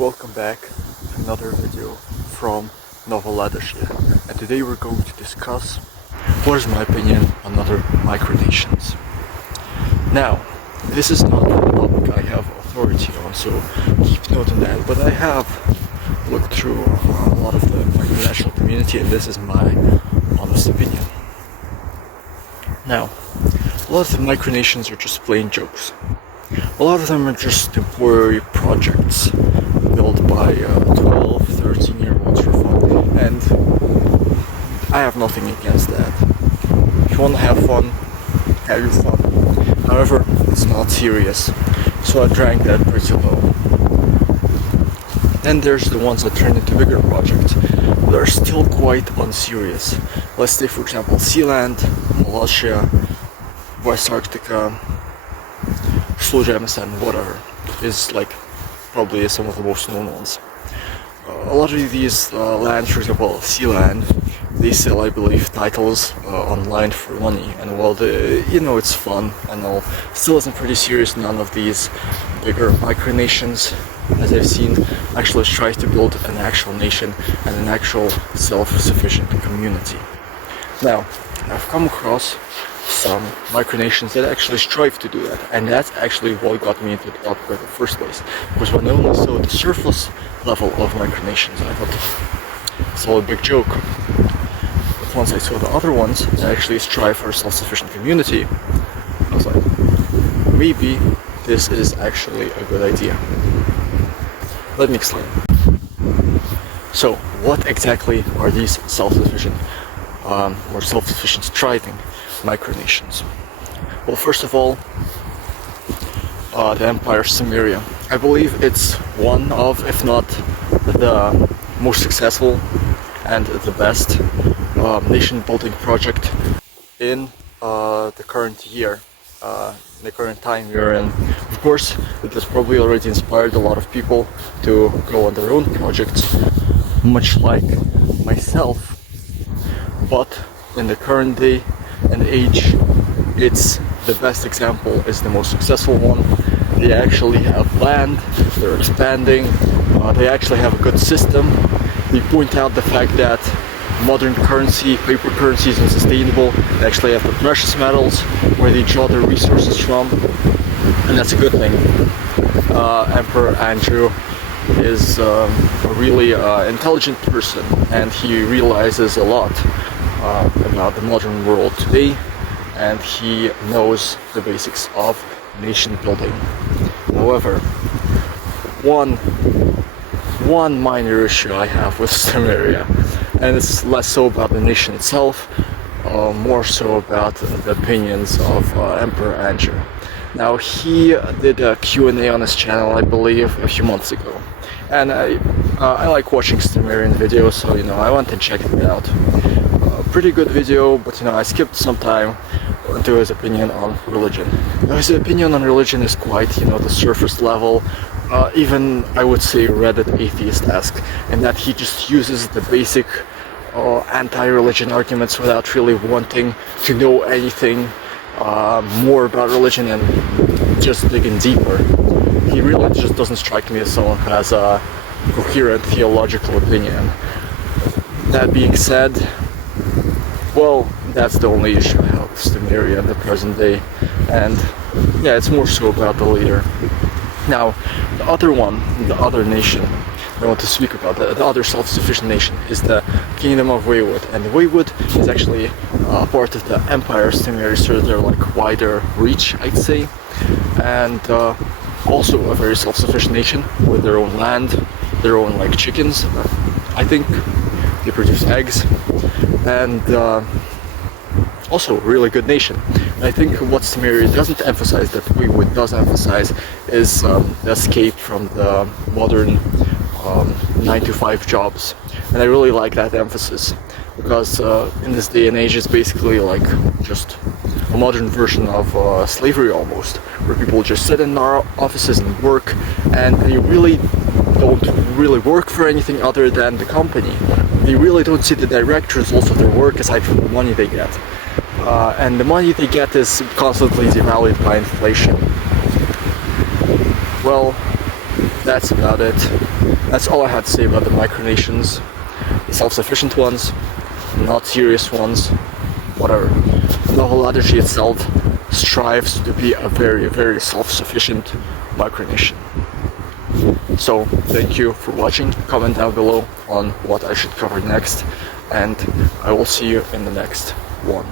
Welcome back to another video from Novoladožje, and today we're going to discuss what is my opinion on other micronations. Now, this is not a topic I have authority on, so keep note on that, but I have looked through a lot of the micronational community, and this is my honest opinion. Now, a lot of the micronations are just plain jokes. A lot of them are just temporary projects built by 12, 13-year-olds for fun, and I have nothing against that. If you want to have fun, have your fun. However, it's not serious, so I drank that pretty low. Then there's the ones that turn into bigger projects that are still quite unserious. Let's take, for example, Sealand, Novoladožje, West Arctica, and whatever is like probably some of the most known ones. A lot of these lands, for example, Sealand, they sell, I believe, titles online for money, and while it's fun and all, still isn't pretty serious. None of these bigger micronations, as I've seen, actually tries to build an actual nation and an actual self-sufficient community. Now, I've come across some micronations that actually strive to do that, and that's actually what got me into the topic in the first place, because when I only saw the surface level of micronations, I thought it's all a big joke. But once I saw the other ones that actually strive for a self-sufficient community, I was like, maybe this is actually a good idea. Let me explain. So, what exactly are these self-sufficient or self-sufficient striving micronations? Well, first of all, the Empire Samaria. I believe it's one of, if not the most successful and the best nation building project in the current year, the current time we're in. Of course, it has probably already inspired a lot of people to go on their own projects, much like myself, but in the current day and age, it's the best example, is the most successful one. They actually have land, they're expanding, they actually have a good system. They point out the fact that modern currency, paper currency, is unsustainable. They actually have the precious metals where they draw their resources from, and that's a good thing. Emperor Andrew is a really intelligent person, and he realizes a lot about the modern world today, and he knows the basics of nation building. However, one minor issue I have with Samaria, and it's less so about the nation itself, more so about the opinions of Emperor Andrew. Now, he did a Q&A on his channel, I believe, a few months ago, and I like watching Sumerian videos, so I went and checked it out. Pretty good video, but I skipped some time into his opinion on religion. Now, his opinion on religion is quite, the surface level, even I would say Reddit atheist-esque, in that he just uses the basic anti-religion arguments without really wanting to know anything more about religion and just digging deeper. He really just doesn't strike me as someone who has a coherent theological opinion. That being said, well, that's the only issue I have with Samaria in the present day, and yeah, it's more so about the leader. Now, the other nation I want to speak about, the other self-sufficient nation, is the Kingdom of Wayward, and the Wayward is actually part of the Empire Samaria, so they're like wider reach, I'd say, and also a very self-sufficient nation with their own land, their own like chickens. I think they produce eggs, and also a really good nation. And I think what Samaria doesn't emphasize, that Wayward does emphasize, is the escape from the modern 9-to-5 jobs. And I really like that emphasis, because in this day and age it's basically like just a modern version of slavery almost, where people just sit in our offices and work, and they really don't work for anything other than the company. They really don't see the direct results of their work aside from the money they get. And the money they get is constantly devalued by inflation. Well, that's about it. That's all I had to say about the Micronations. The self-sufficient ones, not serious ones, whatever. Novoladožje itself strives to be a very, very self-sufficient micronation. So thank you for watching. Comment down below on what I should cover next, and I will see you in the next one.